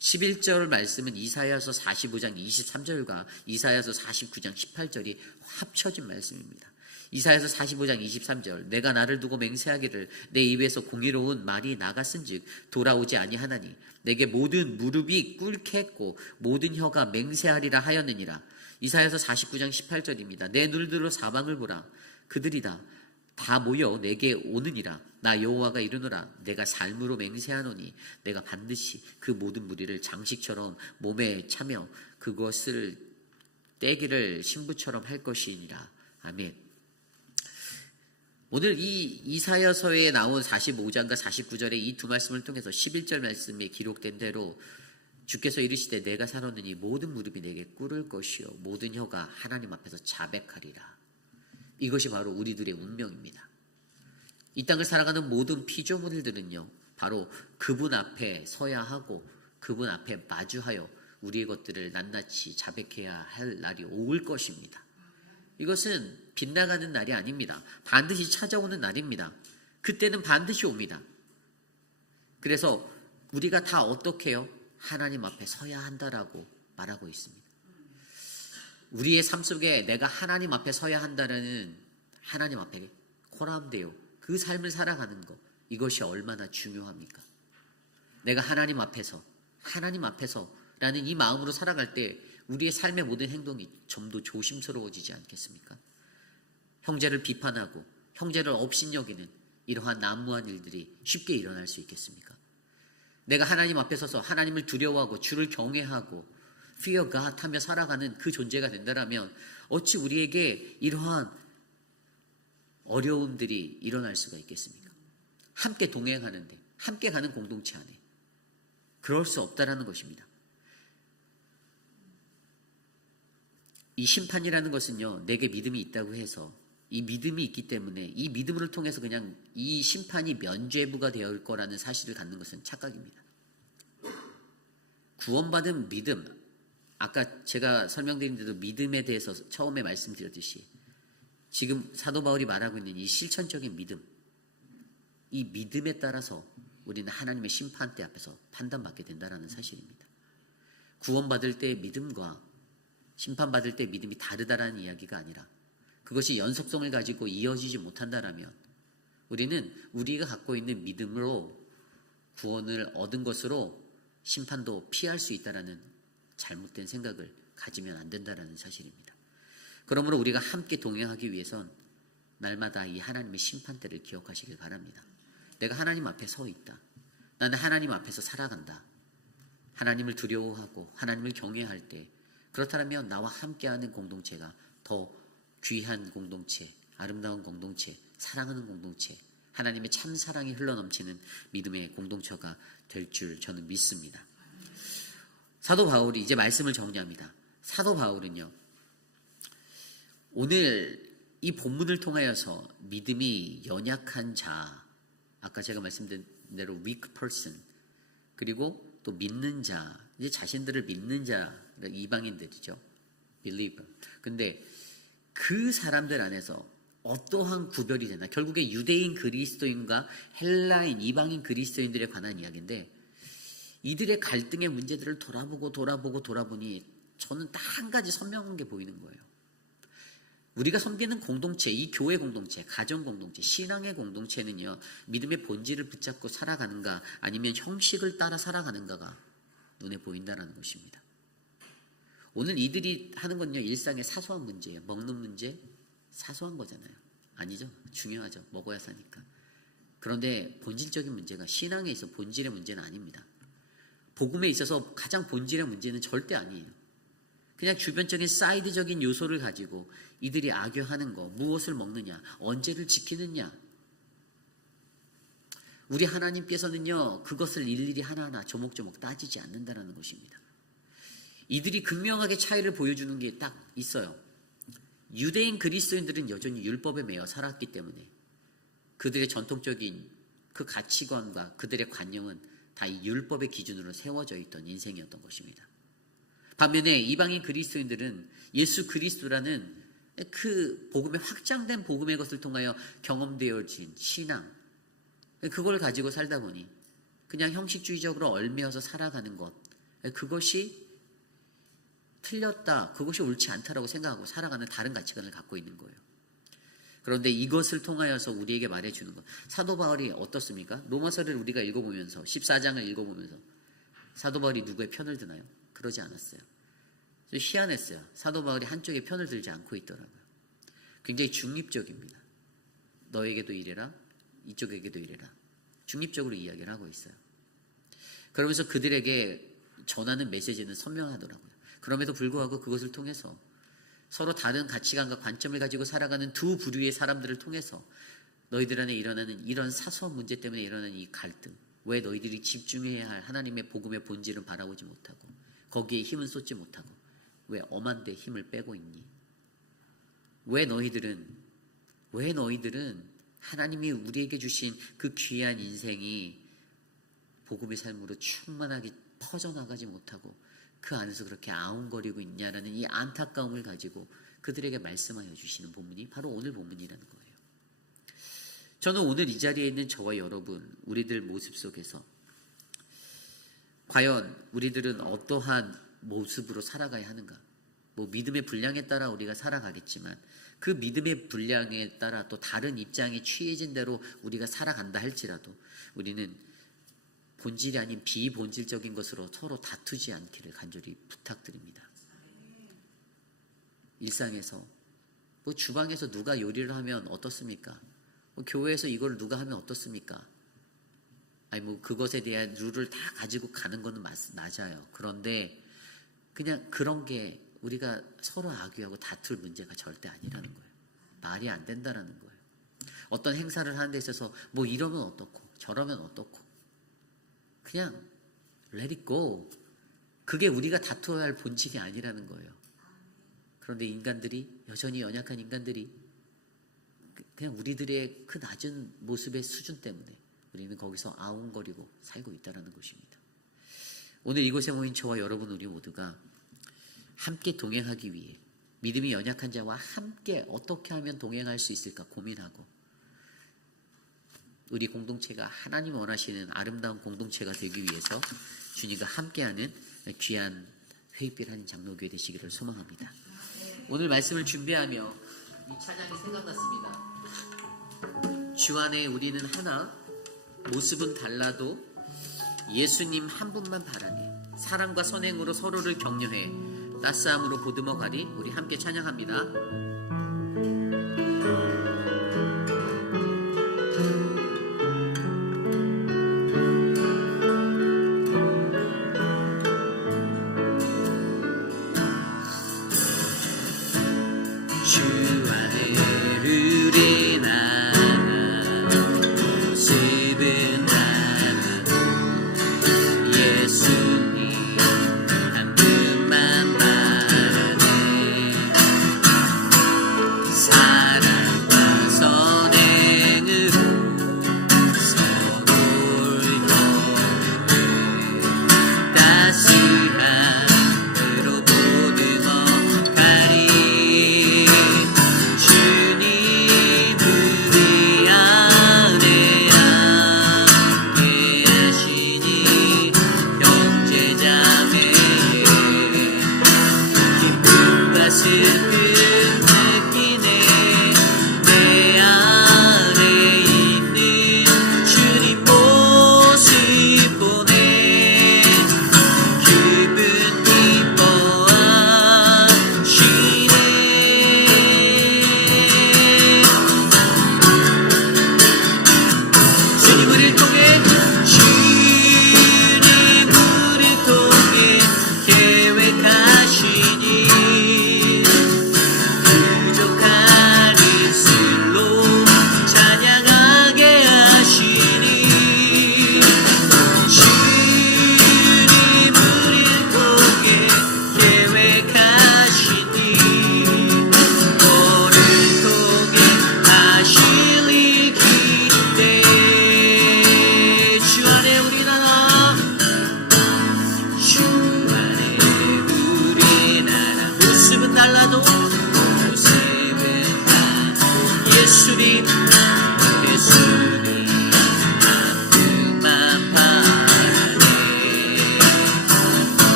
11절 말씀은 이사야서 45장 23절과 이사야서 49장 18절이 합쳐진 말씀입니다. 이사야서 45장 23절 내가 나를 두고 맹세하기를 내 입에서 공의로운 말이 나갔은즉 돌아오지 아니하나니 내게 모든 무릎이 꿇겠고 모든 혀가 맹세하리라 하였느니라. 이사야서 49장 18절입니다. 내 눈으로 사방을 보라 그들이다 다 모여 내게 오느니라. 나 여호와가 이르노라. 내가 삶으로 맹세하노니 내가 반드시 그 모든 무리를 장식처럼 몸에 차며 그것을 떼기를 신부처럼 할 것이니라. 아멘. 오늘 이 이사야서에 나온 45장과 49절의 이 두 말씀을 통해서 11절 말씀에 기록된 대로 주께서 이르시되 내가 살았느니 모든 무릎이 내게 꿇을 것이요 모든 혀가 하나님 앞에서 자백하리라. 이것이 바로 우리들의 운명입니다. 이 땅을 살아가는 모든 피조물들은요 바로 그분 앞에 서야 하고 그분 앞에 마주하여 우리의 것들을 낱낱이 자백해야 할 날이 올 것입니다. 이것은 빗나가는 날이 아닙니다. 반드시 찾아오는 날입니다. 그때는 반드시 옵니다. 그래서 우리가 다 어떻게 해요? 하나님 앞에 서야 한다라고 말하고 있습니다. 우리의 삶 속에 내가 하나님 앞에 서야 한다는 하나님 앞에 코람데요. 그 삶을 살아가는 것 이것이 얼마나 중요합니까? 내가 하나님 앞에서라는 이 마음으로 살아갈 때 우리의 삶의 모든 행동이 좀 더 조심스러워지지 않겠습니까? 형제를 비판하고 형제를 업신여기는 이러한 난무한 일들이 쉽게 일어날 수 있겠습니까? 내가 하나님 앞에 서서 하나님을 두려워하고 주를 경외하고 Fear God 하며 살아가는 그 존재가 된다면 어찌 우리에게 이러한 어려움들이 일어날 수가 있겠습니까? 함께 동행하는데 함께 가는 공동체 안에 그럴 수 없다라는 것입니다. 이 심판이라는 것은요 내게 믿음이 있다고 해서 이 믿음이 있기 때문에 이 믿음을 통해서 그냥 이 심판이 면죄부가 되어 거라는 사실을 갖는 것은 착각입니다. 구원받은 믿음, 아까 제가 설명드린 대로 믿음에 대해서 처음에 말씀드렸듯이 지금 사도 바울이 말하고 있는 이 실천적인 믿음, 이 믿음에 따라서 우리는 하나님의 심판대 앞에서 판단받게 된다는 사실입니다. 구원받을 때의 믿음과 심판받을 때의 믿음이 다르다라는 이야기가 아니라 그것이 연속성을 가지고 이어지지 못한다라면 우리는 우리가 갖고 있는 믿음으로 구원을 얻은 것으로 심판도 피할 수 있다라는 잘못된 생각을 가지면 안 된다라는 사실입니다. 그러므로 우리가 함께 동행하기 위해선 날마다 이 하나님의 심판대를 기억하시길 바랍니다. 내가 하나님 앞에 서 있다. 나는 하나님 앞에서 살아간다. 하나님을 두려워하고 하나님을 경외할 때 그렇다면 나와 함께하는 공동체가 더 귀한 공동체, 아름다운 공동체, 사랑하는 공동체, 하나님의 참 사랑이 흘러넘치는 믿음의 공동체가 될 줄 저는 믿습니다. 사도 바울이 이제 말씀을 정리합니다. 사도 바울은요 오늘 이 본문을 통하여서 믿음이 연약한 자, 아까 제가 말씀드린 대로 weak person, 그리고 또 믿는 자, 이제 자신들을 믿는 자, 이방인들이죠. believer. 근데 그 사람들 안에서 어떠한 구별이 되나? 결국에 유대인 그리스도인과 헬라인 이방인 그리스도인들에 관한 이야기인데 이들의 갈등의 문제들을 돌아보니 저는 딱 한 가지 선명한 게 보이는 거예요. 우리가 섬기는 공동체, 이 교회 공동체, 가정 공동체, 신앙의 공동체는요 믿음의 본질을 붙잡고 살아가는가 아니면 형식을 따라 살아가는가가 눈에 보인다는 것입니다. 오늘 이들이 하는 건요 일상의 사소한 문제예요. 먹는 문제 사소한 거잖아요. 아니죠? 중요하죠. 먹어야 사니까. 그런데 본질적인 문제가 신앙에 있어 본질의 문제는 아닙니다. 복음에 있어서 가장 본질의 문제는 절대 아니에요. 그냥 주변적인 사이드적인 요소를 가지고 이들이 악유하는 거, 무엇을 먹느냐, 언제를 지키느냐. 우리 하나님께서는요 그것을 일일이 하나하나 조목조목 따지지 않는다는 것입니다. 이들이 극명하게 차이를 보여주는 게 딱 있어요. 유대인 그리스도인들은 여전히 율법에 매여 살았기 때문에 그들의 전통적인 그 가치관과 그들의 관념은 다 이 율법의 기준으로 세워져 있던 인생이었던 것입니다. 반면에 이방인 그리스도인들은 예수 그리스도라는 그 복음의 확장된 복음의 것을 통하여 경험되어진 신앙, 그걸 가지고 살다 보니 그냥 형식주의적으로 얽매여서 살아가는 것, 그것이 틀렸다, 그것이 옳지 않다라고 생각하고 살아가는 다른 가치관을 갖고 있는 거예요. 그런데 이것을 통하여서 우리에게 말해주는 것, 사도 바울이 어떻습니까? 로마서를 우리가 읽어보면서 14장을 읽어보면서 사도 바울이 누구의 편을 드나요? 그러지 않았어요. 희한했어요. 사도 바울이 한쪽의 편을 들지 않고 있더라고요. 굉장히 중립적입니다. 너에게도 이래라, 이쪽에게도 이래라, 중립적으로 이야기를 하고 있어요. 그러면서 그들에게 전하는 메시지는 선명하더라고요. 그럼에도 불구하고 그것을 통해서 서로 다른 가치관과 관점을 가지고 살아가는 두 부류의 사람들을 통해서 너희들 안에 일어나는 이런 사소한 문제 때문에 일어나는 이 갈등, 왜 너희들이 집중해야 할 하나님의 복음의 본질을 바라보지 못하고 거기에 힘을 쏟지 못하고 왜 엄한 데 힘을 빼고 있니? 왜 너희들은 하나님이 우리에게 주신 그 귀한 인생이 복음의 삶으로 충만하게 퍼져나가지 못하고 그 안에서 그렇게 아웅거리고 있냐라는 이 안타까움을 가지고 그들에게 말씀하여 주시는 본문이 바로 오늘 본문이라는 거예요. 저는 오늘 이 자리에 있는 저와 여러분, 우리들 모습 속에서 과연 우리들은 어떠한 모습으로 살아가야 하는가? 믿음의 분량에 따라 우리가 살아가겠지만 그 믿음의 분량에 따라 또 다른 입장에 취해진 대로 우리가 살아간다 할지라도 우리는 본질이 아닌 비본질적인 것으로 서로 다투지 않기를 간절히 부탁드립니다. 일상에서 주방에서 누가 요리를 하면 어떻습니까? 교회에서 이걸 누가 하면 어떻습니까? 그것에 대한 룰을 다 가지고 가는 것은 맞아요. 그런데 그냥 그런 게 우리가 서로 악유하고 다툴 문제가 절대 아니라는 거예요. 말이 안 된다라는 거예요. 어떤 행사를 하는 데 있어서 이러면 어떻고 저러면 어떻고 그냥 let it go. 그게 우리가 다투어야 할 본질이 아니라는 거예요. 그런데 인간들이, 여전히 연약한 인간들이 그냥 우리들의 그 낮은 모습의 수준 때문에 우리는 거기서 아웅거리고 살고 있다는 것입니다. 오늘 이곳에 모인 저와 여러분 우리 모두가 함께 동행하기 위해 믿음이 연약한 자와 함께 어떻게 하면 동행할 수 있을까 고민하고 우리 공동체가 하나님 원하시는 아름다운 공동체가 되기 위해서 주님과 함께하는 귀한 회의빛 한 장로교회 되시기를 소망합니다. 오늘 말씀을 준비하며 이 찬양이 생각났습니다. 주 안에 우리는 하나, 모습은 달라도 예수님 한 분만 바라니 사랑과 선행으로 서로를 격려해 따스함으로 보듬어 가리. 우리 함께 찬양합니다.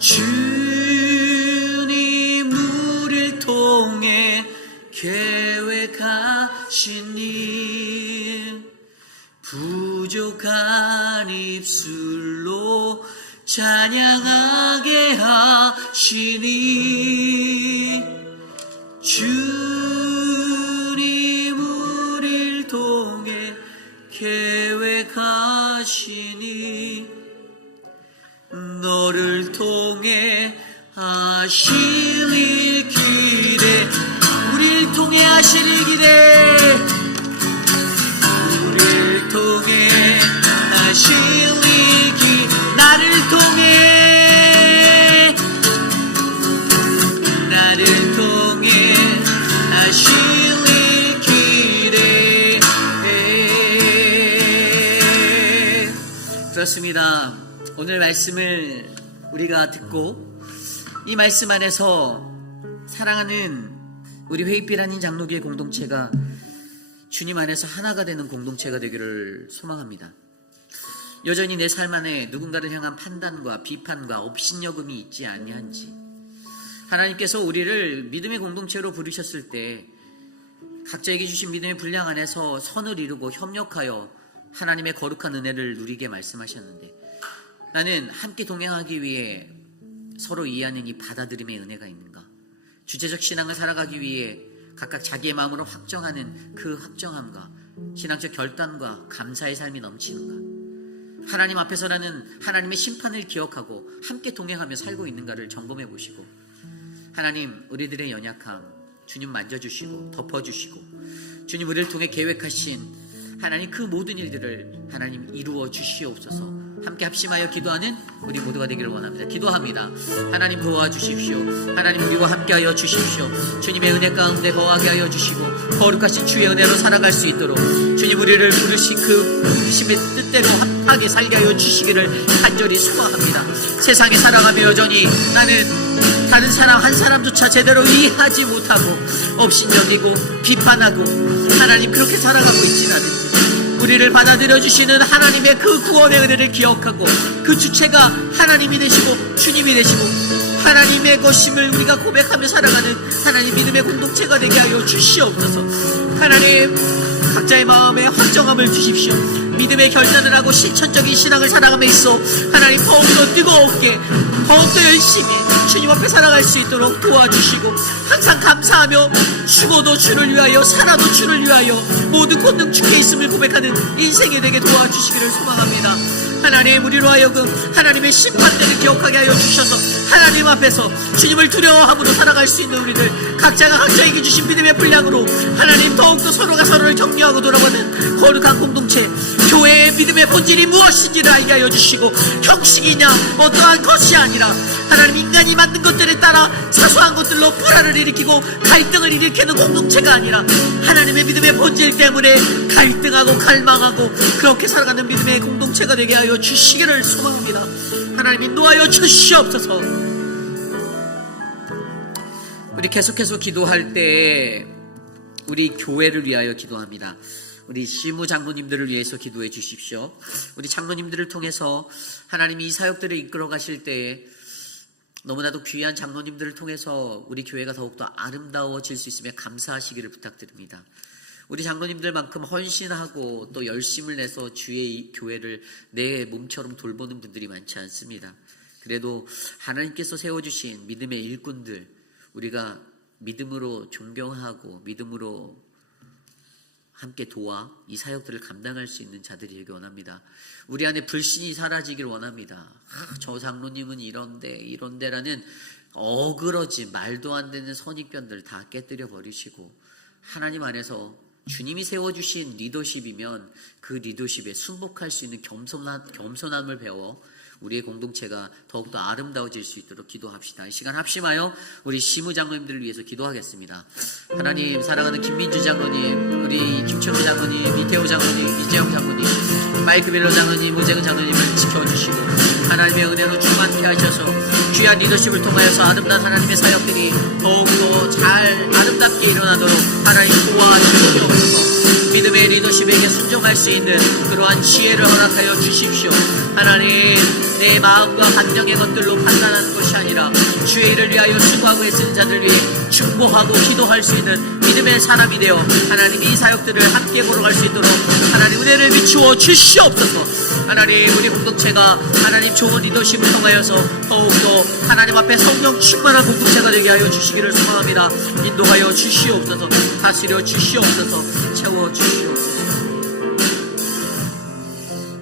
주님 우리를 통해 계획하신 일, 부족한 입술로 찬양하게 하시니, 주님 우리를 통해 계획하시니, 너를 통해 하실 일 기대, 우리를 통해 하실 일 기대, 우리를 통해 하실 일 기대, 나를 통해 하실 일 기대. 그렇습니다. 오늘 말씀을 우리가 듣고 이 말씀 안에서 사랑하는 우리 회의빛 한인 장로교회 공동체가 주님 안에서 하나가 되는 공동체가 되기를 소망합니다. 여전히 내 삶 안에 누군가를 향한 판단과 비판과 업신여금이 있지 아니한지, 하나님께서 우리를 믿음의 공동체로 부르셨을 때 각자에게 주신 믿음의 분량 안에서 선을 이루고 협력하여 하나님의 거룩한 은혜를 누리게 말씀하셨는데, 나는 함께 동행하기 위해 서로 이해하는 이 받아들임의 은혜가 있는가? 주체적 신앙을 살아가기 위해 각각 자기의 마음으로 확정하는 그 확정함과 신앙적 결단과 감사의 삶이 넘치는가? 하나님 앞에서라는 하나님의 심판을 기억하고 함께 동행하며 살고 있는가를 점검해 보시고, 하나님 우리들의 연약함 주님 만져주시고 덮어주시고, 주님 우리를 통해 계획하신 하나님 그 모든 일들을 하나님 이루어 주시옵소서. 함께 합심하여 기도하는 우리 모두가 되기를 원합니다. 기도합니다. 하나님 도와주십시오. 하나님 우리와 함께하여 주십시오. 주님의 은혜 가운데 거하게 하여 주시고 거룩하신 주의 은혜로 살아갈 수 있도록 주님 우리를 부르신 그 부르심의 뜻대로 합하게 살게 하여 주시기를 간절히 소망합니다. 세상에 살아가며 여전히 나는 다른 사람 한 사람조차 제대로 이해하지 못하고 업신여기고 비판하고 하나님 그렇게 살아가고 있지는 않은지, 우리를 받아들여 주시는 하나님의 그 구원의 은혜를 기억하고 그 주체가 하나님이 되시고 주님이 되시고 하나님의 것임을 우리가 고백하며 살아가는 하나님 믿음의 공동체가 되게 하여 주시옵소서. 하나님 각자의 마음에 확정함을 주십시오. 믿음의 결단을 하고 실천적인 신앙을 살아감에 있어 하나님 더욱더 뜨거웠게 더욱더 열심히 주님 앞에 살아갈 수 있도록 도와주시고, 항상 감사하며 죽어도 주를 위하여 살아도 주를 위하여 모든 권능 주께 있음을 고백하는 인생이 되게 도와주시기를 소망합니다. 하나님 우리로 하여금 하나님의 심판대를 기억하게 하여 주셔서 하나님 앞에서 주님을 두려워함으로 살아갈 수 있는 우리들 각자가 각자에게 주신 믿음의 분량으로 하나님 더욱더 서로가 서로를 격려하고 돌아보는 거룩한 공동체, 교회의 믿음의 본질이 무엇인지를 알게 하여 주시고, 형식이냐 어떠한 것이 아니라 하나님 인간이 만든 것들에 따라 사소한 것들로 불화를 일으키고 갈등을 일으키는 공동체가 아니라 하나님의 믿음의 본질 때문에 갈등하고 갈망하고 그렇게 살아가는 믿음의 공동체가 되게 하여 주시기를 소망합니다. 하나님 인도하여 주시옵소서. 우리 계속해서 기도할 때 우리 교회를 위하여 기도합니다. 우리 시무 장로님들을 위해서 기도해 주십시오. 우리 장로님들을 통해서 하나님이 이 사역들을 이끌어 가실 때에 너무나도 귀한 장로님들을 통해서 우리 교회가 더욱더 아름다워질 수 있으며 감사하시기를 부탁드립니다. 우리 장로님들만큼 헌신하고 또 열심을 내서 주의 교회를 내 몸처럼 돌보는 분들이 많지 않습니다. 그래도 하나님께서 세워주신 믿음의 일꾼들, 우리가 믿음으로 존경하고 믿음으로 함께 도와 이 사역들을 감당할 수 있는 자들이 되길 원합니다. 우리 안에 불신이 사라지길 원합니다. 저 장로님은 이런데라는 어그러지 말도 안 되는 선입견들 다 깨뜨려 버리시고, 하나님 안에서 주님이 세워주신 리더십이면 그 리더십에 순복할 수 있는 겸손함을 배워 우리의 공동체가 더욱더 아름다워질 수 있도록 기도합시다. 이 시간 합심하여 우리 시무 장로님들을 위해서 기도하겠습니다. 하나님, 사랑하는 김민주 장로님, 우리 김철우 장로님, 이태호 장로님, 이재영 장로님, 마이크 밀러 장로님, 우재근 장로님을 지켜주시고 하나님의 은혜로 충만케 하셔서 귀한 리더십을 통하여서 아름다운 하나님의 사역들이 더욱더 잘 아름답게 일어나도록 하나님 도와주시옵소서. 믿음의 리더십에게 순종할 수 있는 그러한 지혜를 허락하여 주십시오. 하나님, 내 마음과 감정의 것들로 판단하는 것이 아니라 주의 일을 위하여 수고하고 애쓰는 자들 위해 충고하고 기도할 수 있는 믿음의 사람이 되어 하나님 이 사역들을 함께 걸어갈 수 있도록 하나님 은혜를 비추어 주시옵소서. 하나님, 우리 공동체가 하나님 좋은 리더십을 통하여서 더욱더 하나님 앞에 성령 충만한 공동체가 되게 하여 주시기를 소망합니다. 인도하여 주시옵소서. 다스려 주시옵소서. 채워 주시옵소서.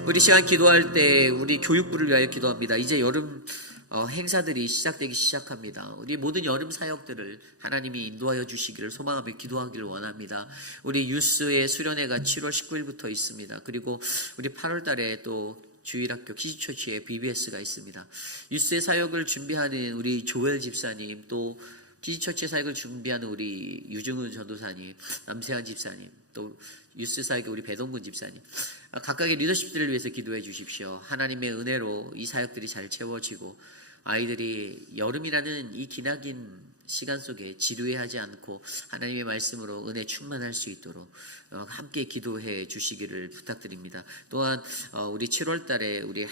우리 시간 기도할 때 우리 교육부를 위하여 기도합니다. 이제 여름 행사들이 시작되기 시작합니다. 우리 모든 여름 사역들을 하나님이 인도하여 주시기를 소망하며 기도하기를 원합니다. 우리 유스의 수련회가 7월 19일부터 있습니다. 그리고 우리 8월 달에 또 주일학교 키즈처치에 BBS가 있습니다. 유스의 사역을 준비하는 우리 조엘 집사님, 또 키즈처치 사역을 준비하는 우리 유중은 전도사님, 남세환 집사님, 또 유스 사역의 우리 배동근 집사님, 각각의 리더십들을 위해서 기도해 주십시오. 하나님의 은혜로 이 사역들이 잘 채워지고 아이들이 여름이라는 이 기나긴 시간 속에 지루해하지 않고 하나님의 말씀으로 은혜 충만할 수 있도록 함께 기도해 주시기를 부탁드립니다. 또한 우리 7월 달에 우리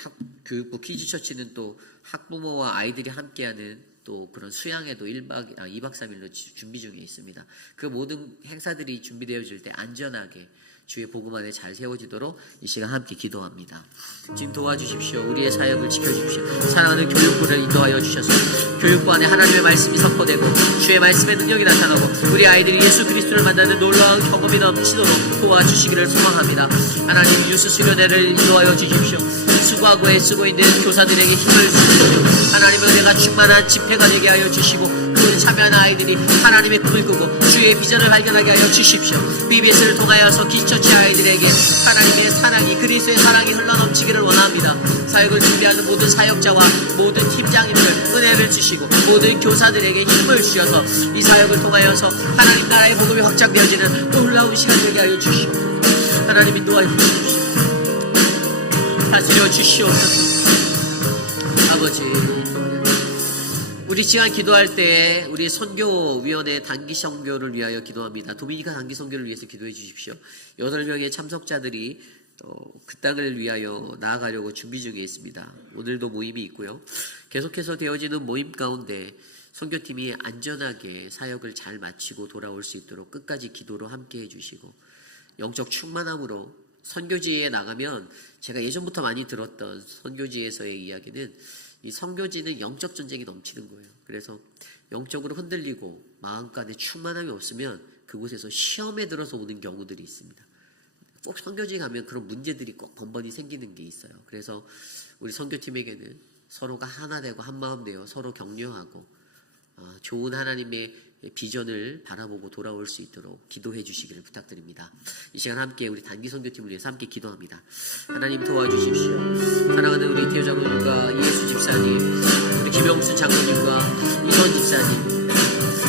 교육부 키즈처치는 또 학부모와 아이들이 함께하는 또 그런 수양회도 2박 3일로 준비 중에 있습니다. 그 모든 행사들이 준비되어질 때 안전하게 주의 복음 안에 잘 세워지도록 이 시간 함께 기도합니다. 지금 도와주십시오. 우리의 사역을 지켜주십시오. 사랑하는 교육부를 인도하여 주셔서 교육부 안에 하나님의 말씀이 선포되고 주의 말씀의 능력이 나타나고 우리 아이들이 예수 그리스도를 만나는 놀라운 경험이 넘치도록 도와주시기를 소망합니다. 하나님, 유스 수련회를 인도하여 주십시오. 수고하고 애쓰고 있는 교사들에게 힘을 주십시오. 하나님의 은혜가 충만한 집회가 되게 하여 주시고 그에 참여하는 아이들이 하나님의 꿈을 꾸고 주의 비전을 발견하게 하여 주십시오. BBS를 통하여서 키즈처치 아이들에게 하나님의 사랑이, 그리스도의 사랑이 흘러넘치기를 원합니다. 사역을 준비하는 모든 사역자와 모든 팀장님들 은혜를 주시고 모든 교사들에게 힘을 주셔서 이 사역을 통하여서 하나님 나라의 복음이 확장되어지는 놀라운 시간 되게 하여 주시고 하나님 인도하여 주십시오. 다스려 주시옵소서. 아버지, 우리 시간 기도할 때 우리 선교위원회 단기 선교를 위하여 기도합니다. 도미니카 단기 선교를 위해서 기도해 주십시오. 8명의 참석자들이 그 땅을 위하여 나아가려고 준비 중에 있습니다. 오늘도 모임이 있고요. 계속해서 되어지는 모임 가운데 선교팀이 안전하게 사역을 잘 마치고 돌아올 수 있도록 끝까지 기도로 함께 해주시고 영적 충만함으로 선교지에 나가면 제가 예전부터 많이 들었던 선교지에서의 이야기는 이 선교지는 영적 전쟁이 넘치는 거예요. 그래서 영적으로 흔들리고 마음간에 충만함이 없으면 그곳에서 시험에 들어서 오는 경우들이 있습니다. 꼭 선교지 가면 그런 문제들이 꼭 번번이 생기는 게 있어요. 그래서 우리 선교팀에게는 서로가 하나 되고 한 마음 되어 서로 격려하고 좋은 하나님의 비전을 바라보고 돌아올 수 있도록 기도해 주시기를 부탁드립니다. 이 시간 함께 우리 단기 선교팀을 위해서 함께 기도합니다. 하나님 도와주십시오. 사랑하는 우리 태효 장로님과 이예수 집사님, 우리 김영순 장로님과 이선 집사님,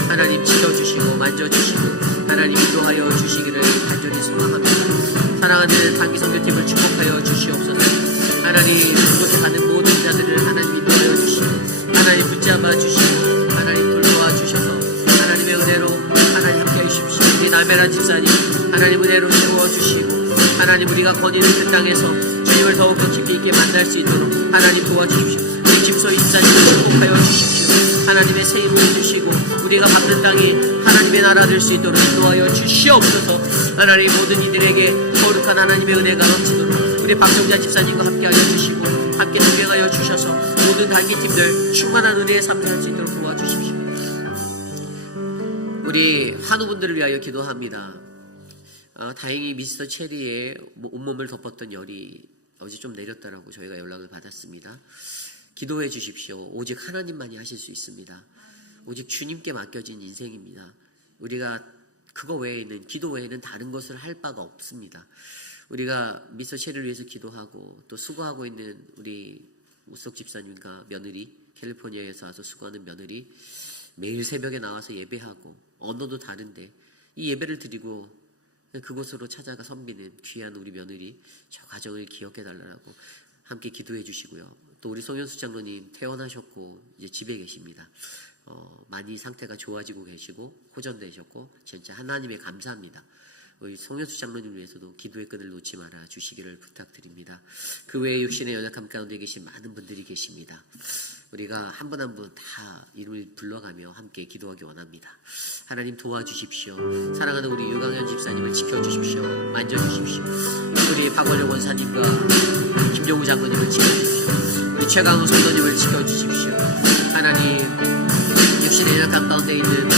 하나님 지켜주시고 만져주시고 하나님 인도하여 주시기를 간절히 소망합니다. 사랑하는 단기 선교팀을 축복하여 주시옵소서. 하나님 그곳에 가는 모든 자들을 하나님 인도하여 주시고 하나님 붙잡아 주시고 하나님 돌보아 주셔서 하나님의 은혜로 하나님 함께 해주십시오. 우리 남매란 집사님 하나님 은혜로 세워주시고 하나님 우리가 거니는 그 땅에서 주님을 더욱더 깊이 있게 만날 수 있도록 하나님 도와주십시오. 우리 김소희 집사님을 축복하여 주십시오. 하나님의 새 힘을 주시고 우리가 밟는 땅이 하나님의 나라 될 수 있도록 인도하여 주시옵소서. 하나님 모든 이들에게 거룩한 하나님의 은혜가 넘치도록 우리 박정자 집사님과 함께하여 주시고 함께 동행하여 주셔서 모든 단기팀들 충만한 은혜의 삶을 할 수 있도록 도와주십시오. 우리 환우분들을 위하여 기도합니다. 다행히 미스터 체리의 온몸을 덮었던 열이 어제 좀 내렸다라고 저희가 연락을 받았습니다. 기도해 주십시오. 오직 하나님만이 하실 수 있습니다. 오직 주님께 맡겨진 인생입니다. 우리가 그거 외에는, 기도 외에는 다른 것을 할 바가 없습니다. 우리가 미스터 체리를 위해서 기도하고 또 수고하고 있는 우리 우석 집사님과 며느리, 캘리포니아에서 와서 수고하는 며느리, 매일 새벽에 나와서 예배하고 언어도 다른데 이 예배를 드리고 그곳으로 찾아가 섬기는 귀한 우리 며느리, 저 가정을 기억해 달라고 함께 기도해 주시고요. 또 우리 송현수 장로님 퇴원하셨고 이제 집에 계십니다. 많이 상태가 좋아지고 계시고 호전되셨고 진짜 하나님의 감사합니다. 우리 송현수 장로님 위해서도 기도의 끈을 놓지 말아 주시기를 부탁드립니다. 그 외에 육신의 연약함 가운데 계신 많은 분들이 계십니다. 우리가 한 분 한 분 다 이름을 불러가며 함께 기도하기 원합니다. 하나님 도와주십시오. 사랑하는 우리 유강현 집사님을 지켜주십시오. 만져주십시오. 우리 박원영 원사님과 김종우 장로님을 지켜주십시오. 우리 최강우 성도님을 지켜주십시오. 하나님 육신의 연약함 가운데 있는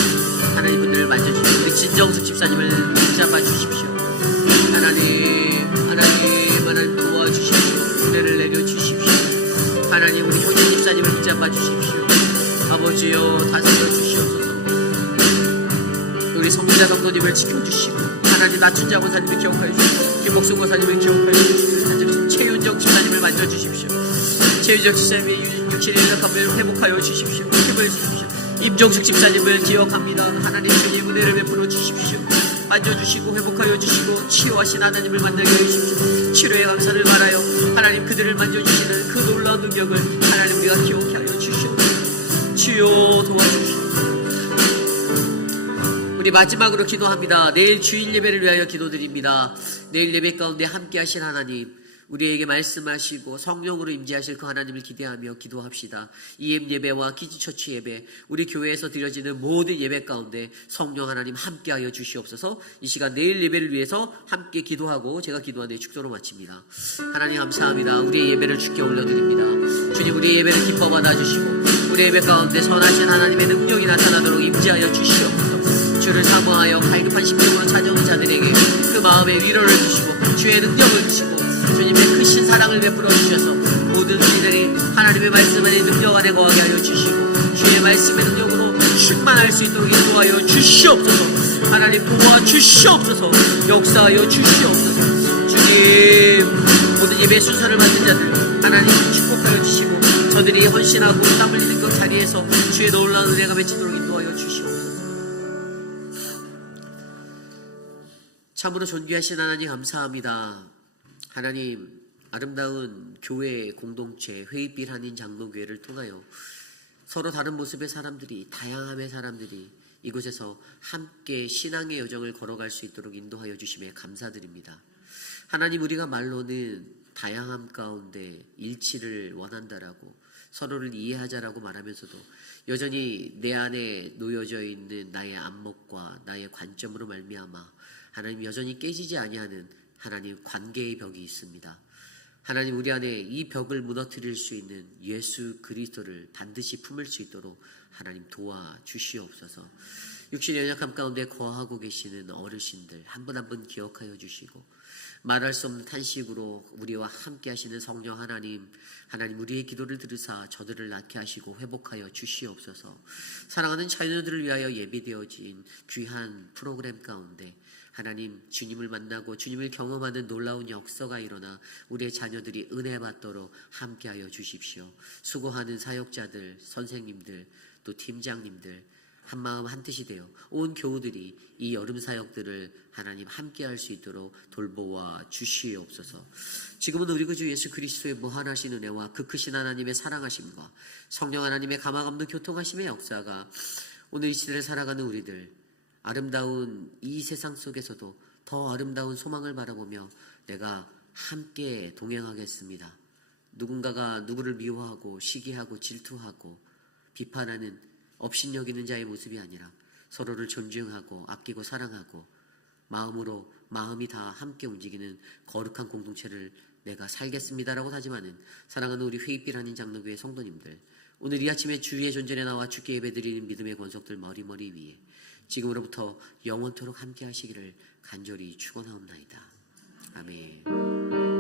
하나님 분들을 만져주십시오. 우리 진정숙 집사님을 붙잡아주십시오. 하나님 도와주십시오. 은혜를 내려주십시오. 하나님 우리 효진 집사님을 붙잡아주십시오. 아버지여 다스려 주시옵소서. 우리 성자 성도님을 지켜주시고 하나님 낮춘 자고사님을 기억하여 주시고 김복순 고사님을 기억하여 주시고 최윤정 집사님을 만져주십시오. 최윤정 집사님의 육신의 연약함을 회복하여 주십시오. 힘을 주십시오. 임종숙 집사님을 기억합니다. 하나님 주님 은혜를 베풀어 주십시오. 만져주시고 회복하여 주시고 치유하신 하나님을 만나게 해주십시오. 치료의 감사를 바라요. 하나님 그들을 만져주시는 그 놀라운 능력을 하나님 우리가 기억해 하여 주시옵소서. 치유 도와주십시오. 우리 마지막으로 기도합니다. 내일 주일 예배를 위하여 기도드립니다. 내일 예배 가운데 함께 하신 하나님 우리에게 말씀하시고 성령으로 임재하실 그 하나님을 기대하며 기도합시다. EM 예배와 키즈처치 예배, 우리 교회에서 드려지는 모든 예배 가운데 성령 하나님 함께하여 주시옵소서. 이 시간 내일 예배를 위해서 함께 기도하고 제가 기도한 뒤에 축도로 마칩니다. 하나님 감사합니다. 우리의 예배를 주께 올려드립니다. 주님 우리의 예배를 기뻐 받아주시고 우리의 예배 가운데 선하신 하나님의 능력이 나타나도록 임재하여 주시옵소서. 주를 사모하여 갈급한 심령으로 찾아오는 자들에게 그 마음의 위로를 주시고 주의 능력을 주시고 주님의 크신 사랑을 베풀어 주셔서 모든 우리들이 하나님의 말씀 안에 능력 안에 거하게 하여 주시고 주의 말씀의 능력으로 충만할 수 있도록 인도하여 주시옵소서. 하나님 도와주시옵소서. 역사하여 주시옵소서. 주님 모든 예배 순서를 맡은 자들 하나님 축복하여 주시고 저들이 헌신하고 땀 흘리는 그 자리에서 주의 놀라운 은혜가 맺히도록 인도하여 주시옵소서. 참으로 존귀하신 하나님 감사합니다. 하나님 아름다운 교회 공동체 회의빌 한인 장로교회를 통하여 서로 다른 모습의 사람들이 다양함의 사람들이 이곳에서 함께 신앙의 여정을 걸어갈 수 있도록 인도하여 주심에 감사드립니다. 하나님 우리가 말로는 다양함 가운데 일치를 원한다라고 서로를 이해하자라고 말하면서도 여전히 내 안에 놓여져 있는 나의 안목과 나의 관점으로 말미암아 하나님 여전히 깨지지 아니하는 하나님 관계의 벽이 있습니다. 하나님 우리 안에 이 벽을 무너뜨릴 수 있는 예수 그리스도를 반드시 품을 수 있도록 하나님 도와주시옵소서. 육신의 연약함 가운데 거하고 계시는 어르신들 한 분 한 분 기억하여 주시고 말할 수 없는 탄식으로 우리와 함께 하시는 성령 하나님 우리의 기도를 들으사 저들을 낫게 하시고 회복하여 주시옵소서. 사랑하는 자녀들을 위하여 예비되어진 귀한 프로그램 가운데 하나님 주님을 만나고 주님을 경험하는 놀라운 역사가 일어나 우리의 자녀들이 은혜 받도록 함께하여 주십시오. 수고하는 사역자들, 선생님들, 또 팀장님들 한마음 한뜻이 되어 온 교우들이 이 여름 사역들을 하나님 함께할 수 있도록 돌보아 주시옵소서. 지금은 우리 구주 예수 그리스도의 무한하신 은혜와 그 크신 하나님의 사랑하심과 성령 하나님의 가망 없는 교통하심의 역사가 오늘 이 시대를 살아가는 우리들 아름다운 이 세상 속에서도 더 아름다운 소망을 바라보며 내가 함께 동행하겠습니다. 누군가가 누구를 미워하고 시기하고 질투하고 비판하는 업신여기는 자의 모습이 아니라 서로를 존중하고 아끼고 사랑하고 마음이 다 함께 움직이는 거룩한 공동체를 내가 살겠습니다라고 다짐하는 사랑하는 우리 회의빌 한인 장로교회 성도님들 오늘 이 아침에 주의 존전에 나와 주께 예배드리는 믿음의 권속들 머리 위에 지금으로부터 영원토록 함께 하시기를 간절히 축원하옵나이다. 아멘.